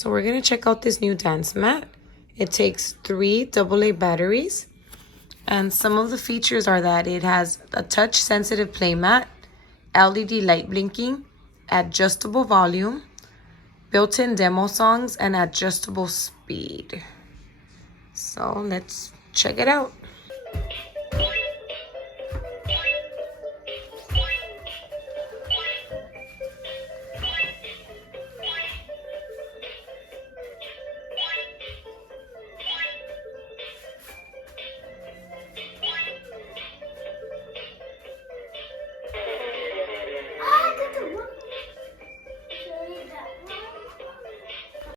So we're going to check out this new dance mat. It takes 3 AA batteries. And some of the features are that it has a touch-sensitive play mat, LED light blinking, adjustable volume, built-in demo songs, and adjustable speed. So let's check it out.